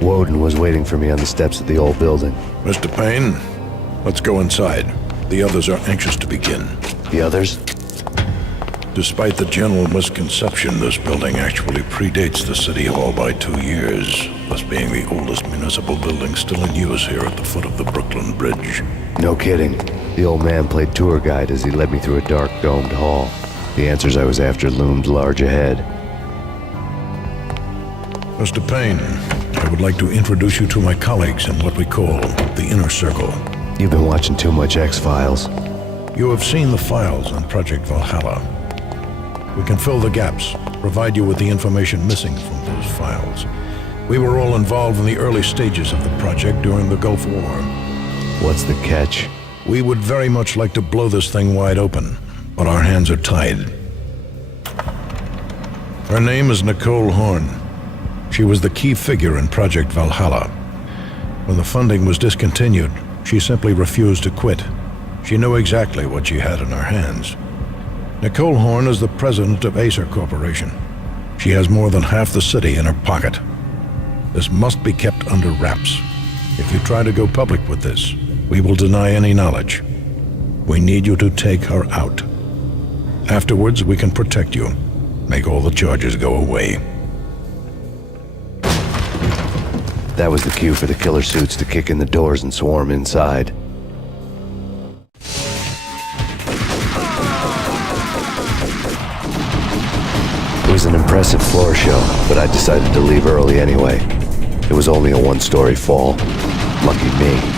Woden was waiting for me on the steps of the old building. Mr. Payne, let's go inside. The others are anxious to begin. The others? Despite the general misconception, this building actually predates the City Hall by 2 years, thus being the oldest municipal building still in use here at the foot of the Brooklyn Bridge. No kidding. The old man played tour guide as he led me through a dark, domed hall. The answers I was after loomed large ahead. Mr. Payne, I would like to introduce you to my colleagues in what we call the Inner Circle. You've been watching too much X-Files. You have seen the files on Project Valhalla. We can fill the gaps, provide you with the information missing from those files. We were all involved in the early stages of the project during the Gulf War. What's the catch? We would very much like to blow this thing wide open, but our hands are tied. Her name is Nicole Horn. She was the key figure in Project Valhalla. When the funding was discontinued, she simply refused to quit. She knew exactly what she had in her hands. Nicole Horn is the president of Acer Corporation. She has more than half the city in her pocket. This must be kept under wraps. If you try to go public with this, we will deny any knowledge. We need you to take her out. Afterwards, we can protect you, make all the charges go away. That was the cue for the killer suits to kick in the doors and swarm inside. It was an impressive floor show, but I decided to leave early anyway. It was only a one-story fall. Lucky me.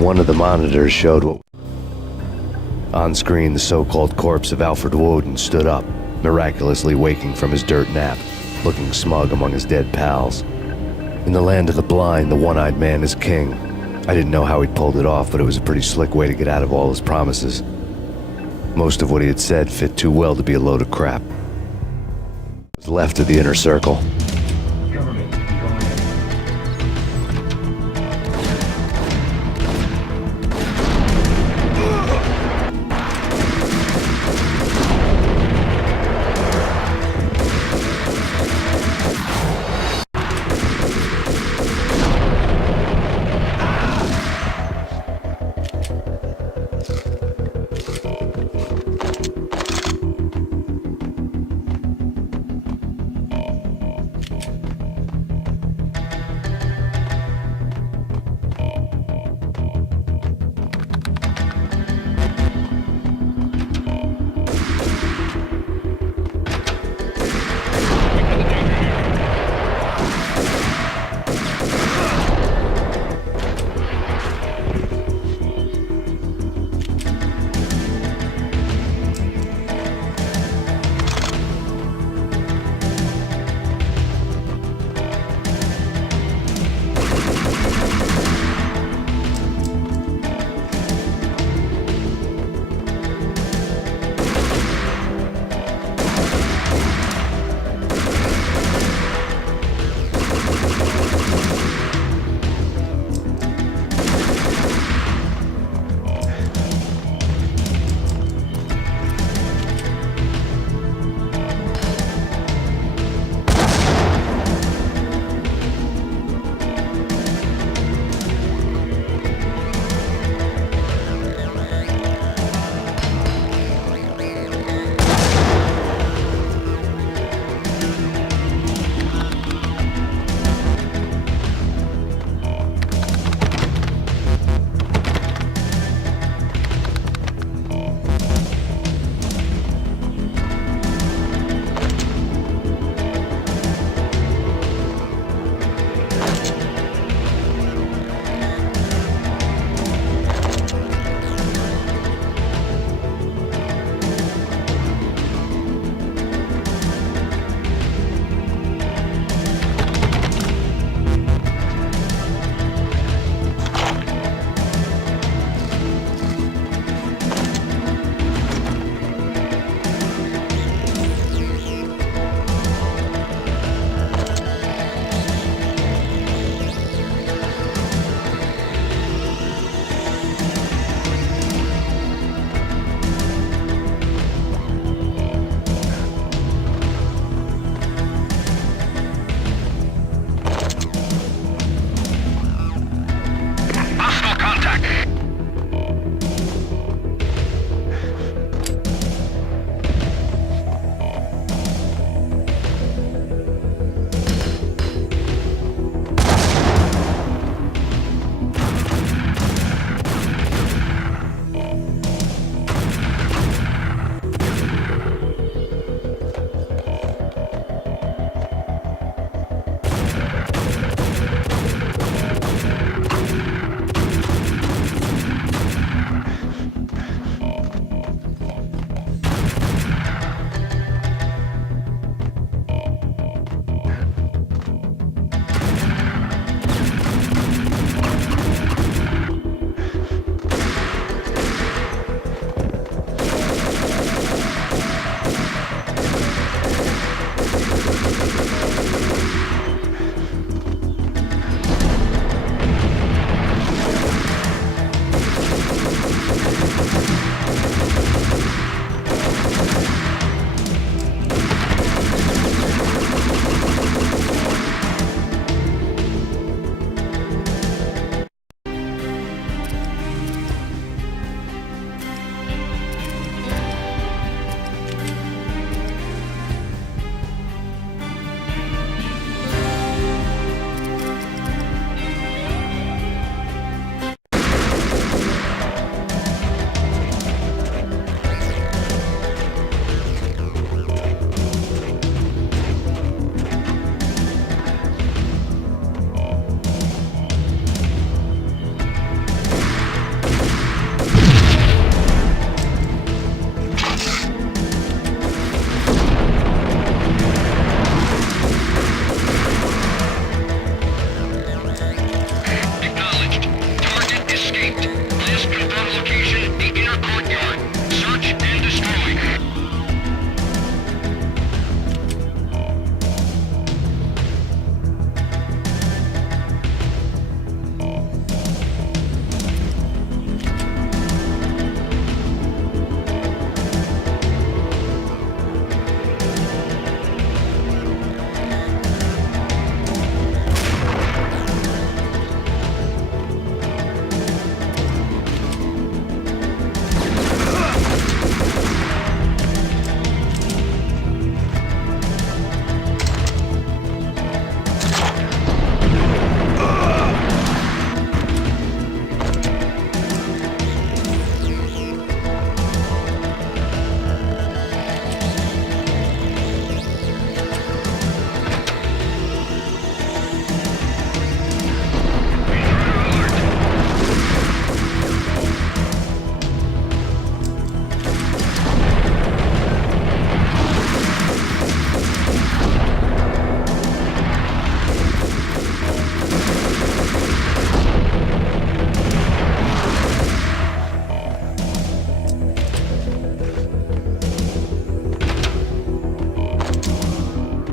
One of the monitors showed what... On screen, the so-called corpse of Alfred Woden stood up, miraculously waking from his dirt nap, looking smug among his dead pals. In the land of the blind, the one-eyed man is king. I didn't know how he'd pulled it off, but it was a pretty slick way to get out of all his promises. Most of what he had said fit too well to be a load of crap. I was left of the Inner Circle.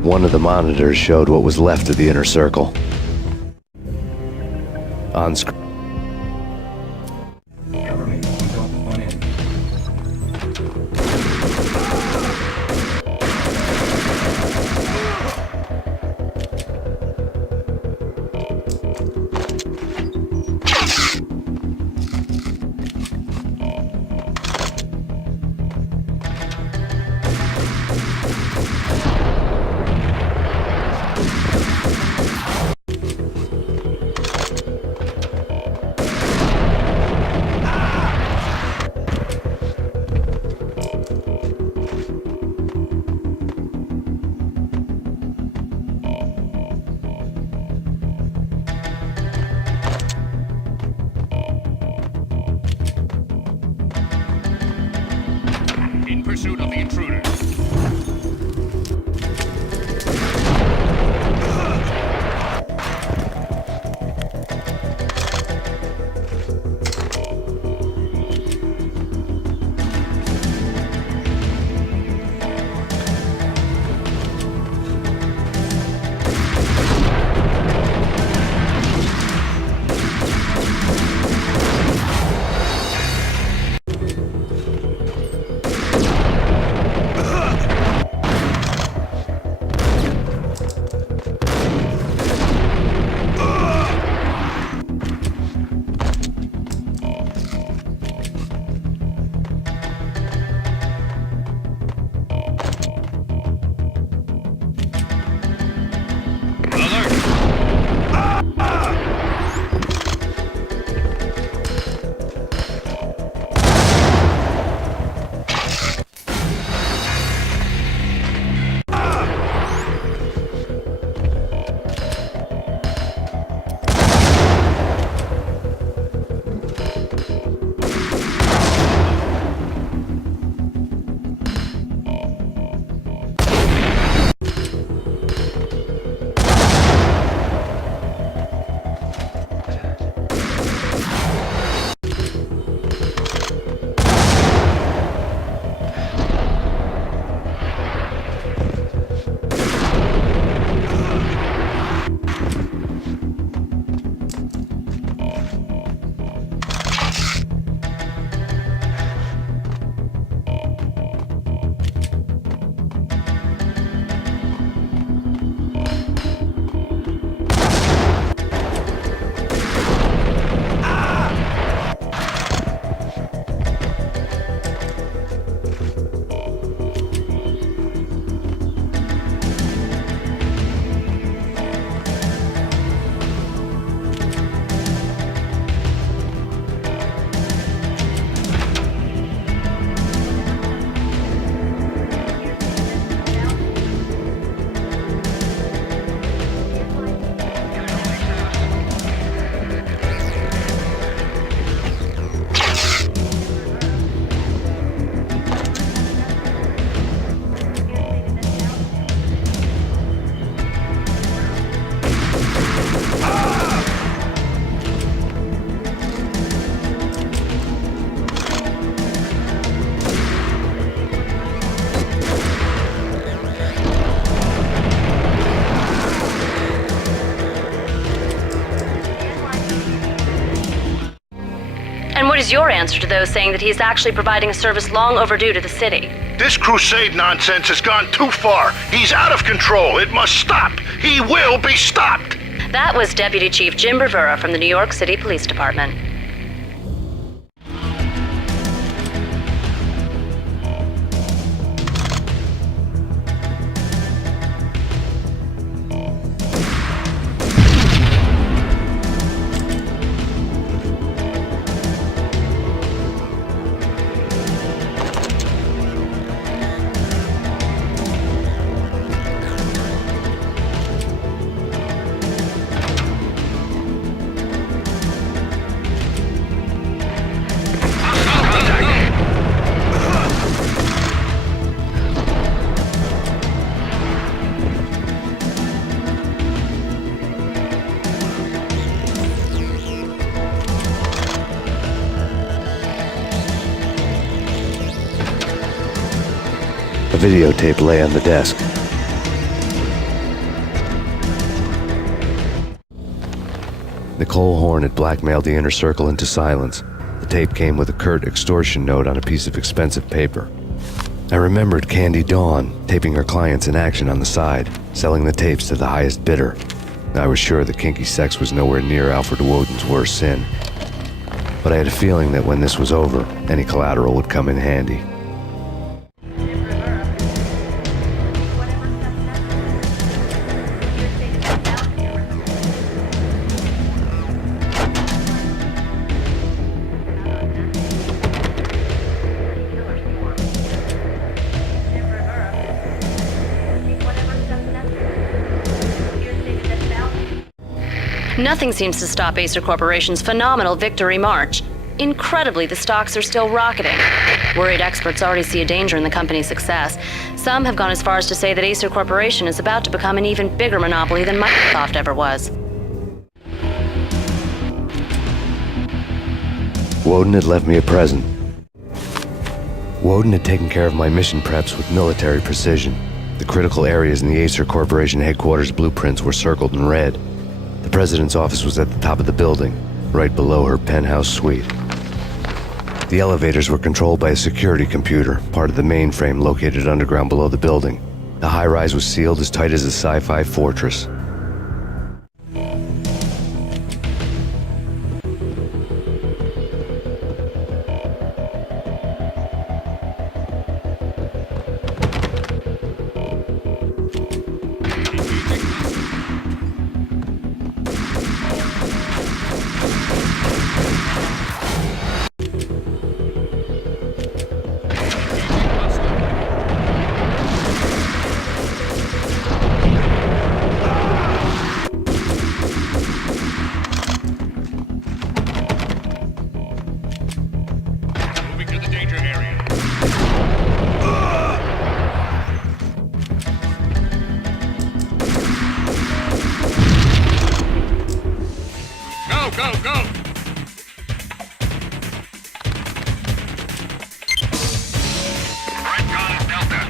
One of the monitors showed what was left of the inner circle. On screen. In pursuit of the intruder. And what is your answer to those saying that he's actually providing a service long overdue to the city? This crusade nonsense has gone too far. He's out of control. It must stop. He will be stopped. That was Deputy Chief Jim Bravura from the New York City Police Department. A videotape lay on the desk. Nicole Horn had blackmailed the inner circle into silence. The tape came with a curt extortion note on a piece of expensive paper. I remembered Candy Dawn taping her clients in action on the side, selling the tapes to the highest bidder. I was sure that kinky sex was nowhere near Alfred Woden's worst sin. But I had a feeling that when this was over, any collateral would come in handy. Nothing seems to stop Acer Corporation's phenomenal victory march. Incredibly, the stocks are still rocketing. Worried experts already see a danger in the company's success. Some have gone as far as to say that Acer Corporation is about to become an even bigger monopoly than Microsoft ever was. Woden had left me a present. Woden had taken care of my mission preps with military precision. The critical areas in the Acer Corporation headquarters blueprints were circled in red. The president's office was at the top of the building, right below her penthouse suite. The elevators were controlled by a security computer, part of the mainframe located underground below the building. The high-rise was sealed as tight as a sci-fi fortress. Moving to the danger area. Go, go, go! Red Gun is Delta.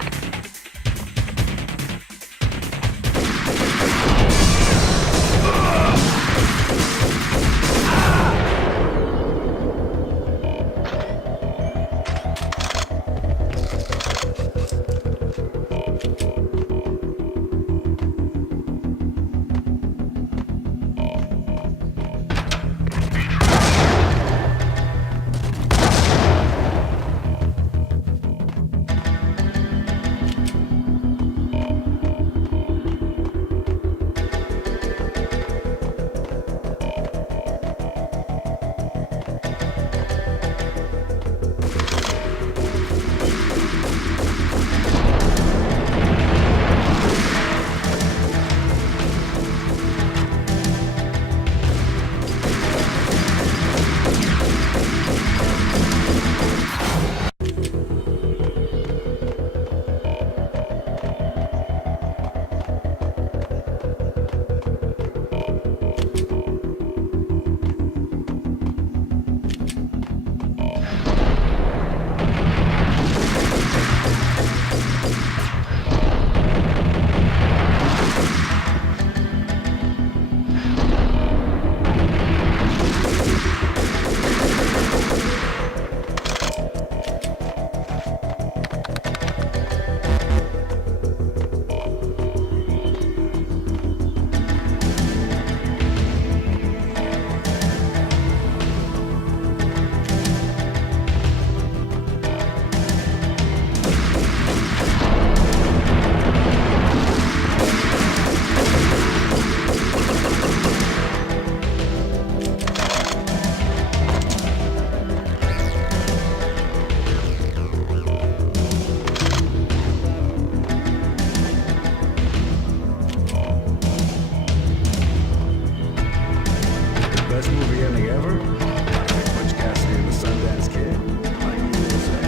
Best movie ending ever? Butch Cassidy and the Sundance Kid. Like you said.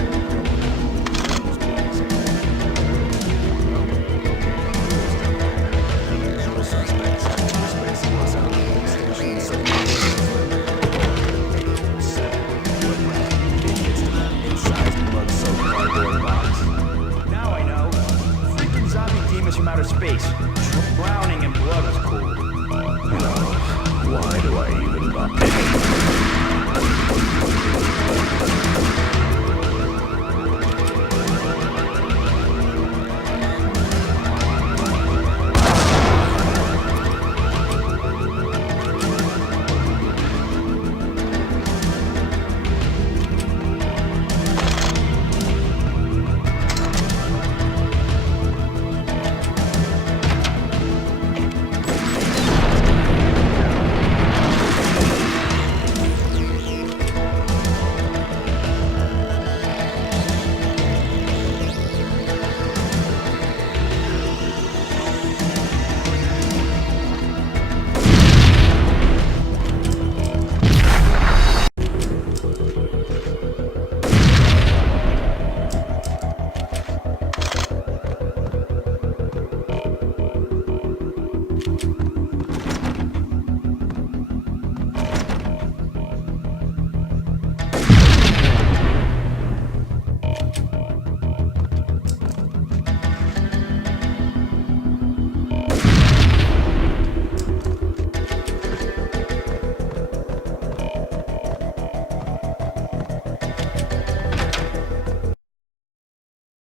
Usual suspects. Spacey was out of the police station and suddenly idiots to that incised blood-soaked cardboard box. Now I know. Freaking zombie demons from outer space. Drowning in blood is cool. Why do I even button.